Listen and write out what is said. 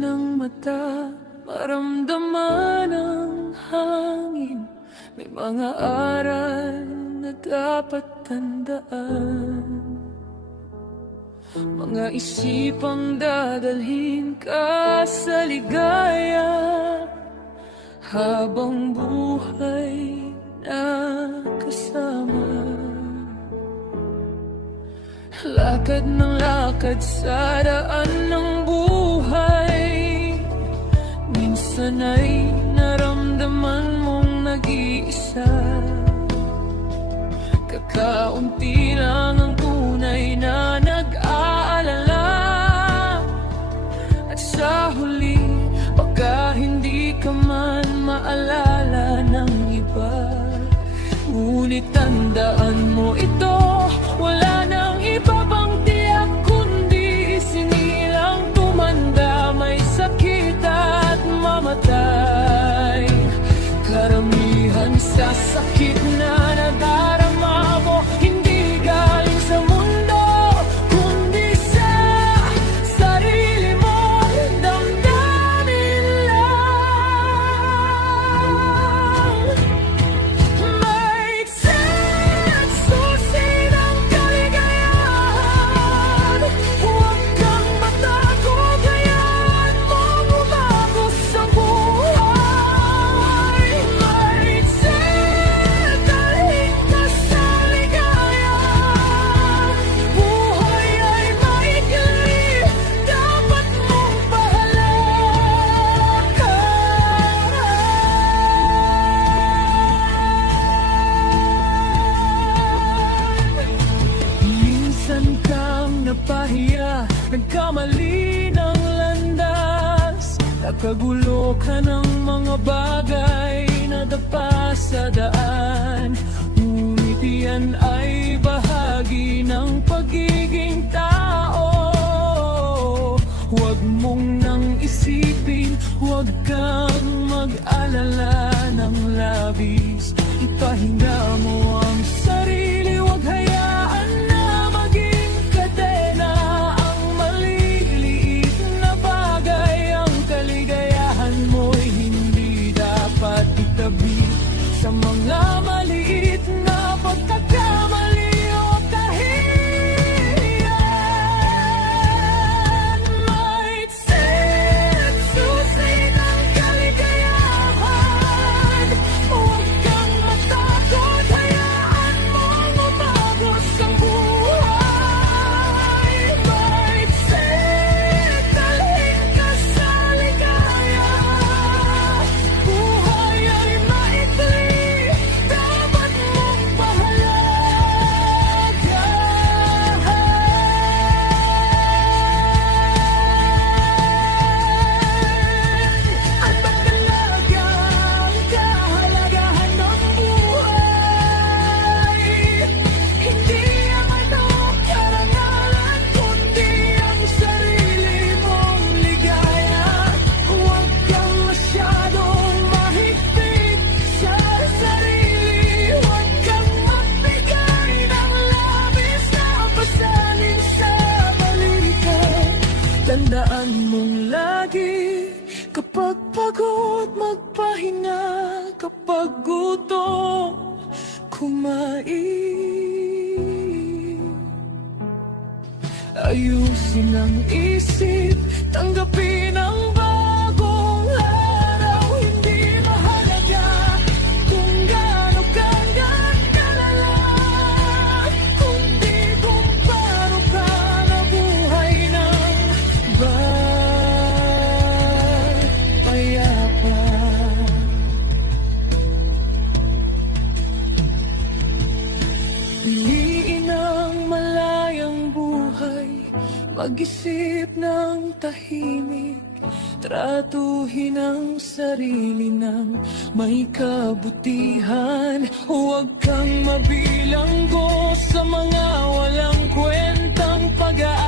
ng mata, maramdaman ang hangin. May mga aral na dapat tandaan, mga isipang dadalhin ka sa ligaya habang buhay na kasama. Lakad ng lakad sa daan ng buhay, minsan ay naramdaman mong nag-iisa. Kakaunti lang ang tunay na nag-aalala, at sa huli baka hindi ka man maalala ng iba. Ngunit tandaan mo ito, wala nang iba pang tiyak kundi sinilang tumanda, may sakit at mamatay. Karamihan sa sakit na nadarama mo hindi galing sa mundo, kundi sa sarili mong damdamin lang. May set susi ng kaligayahan, huwag kang matakot, hayaan mong umagos sa buhay. May set dalhin ka sa ligaya, buhay ay maikli, dapat mong pahalagan. Minsan kang napahiya, nagkamali ng landas, nakagulo ka ng mga bagay na dapa sa daan. Ngunit yan ay bahagi ng pagiging tao. Huwag mong nang isipin, huwag kang mag-alala ng labis. Ipahinga mo ang sarili, huwag hayaan na maging kadena ang maliliit na bagay. Ang kaligayahan mo'y hindi dapat itabi sa mga maliit na pagkakamali o kahihiyan. May set susi ng kaligayahan, huwag kang matakot, hayaan mong umagos ang buhay. May set dalhin ka sa ligaya, buhay ay maikli, dapat mong pahalagan. At pagdalaga ang kahalagahan ng buhay, hindi ang ano karangalan, kundi ang sarili mong ligaya. Huwag kang masyadong mahigpit sa sarili, huwag kang magbigay ng labis na pasanin sa balikan. Tandaan mong lagi, kapag pagod magpahinga, kapag gutom kumain. Ayusin ang isip, tanggapin ang bagong araw. Hindi mahalaga kung gaano ka kalala, kundi kung paano ka nabuhay ng payapa. Piliin ang malayang buhay, mag-isip ng tahimik, tratuhin ang sarili ng may kabutihan. Huwag kang mabilanggo sa mga walang kwentang pag-aaral.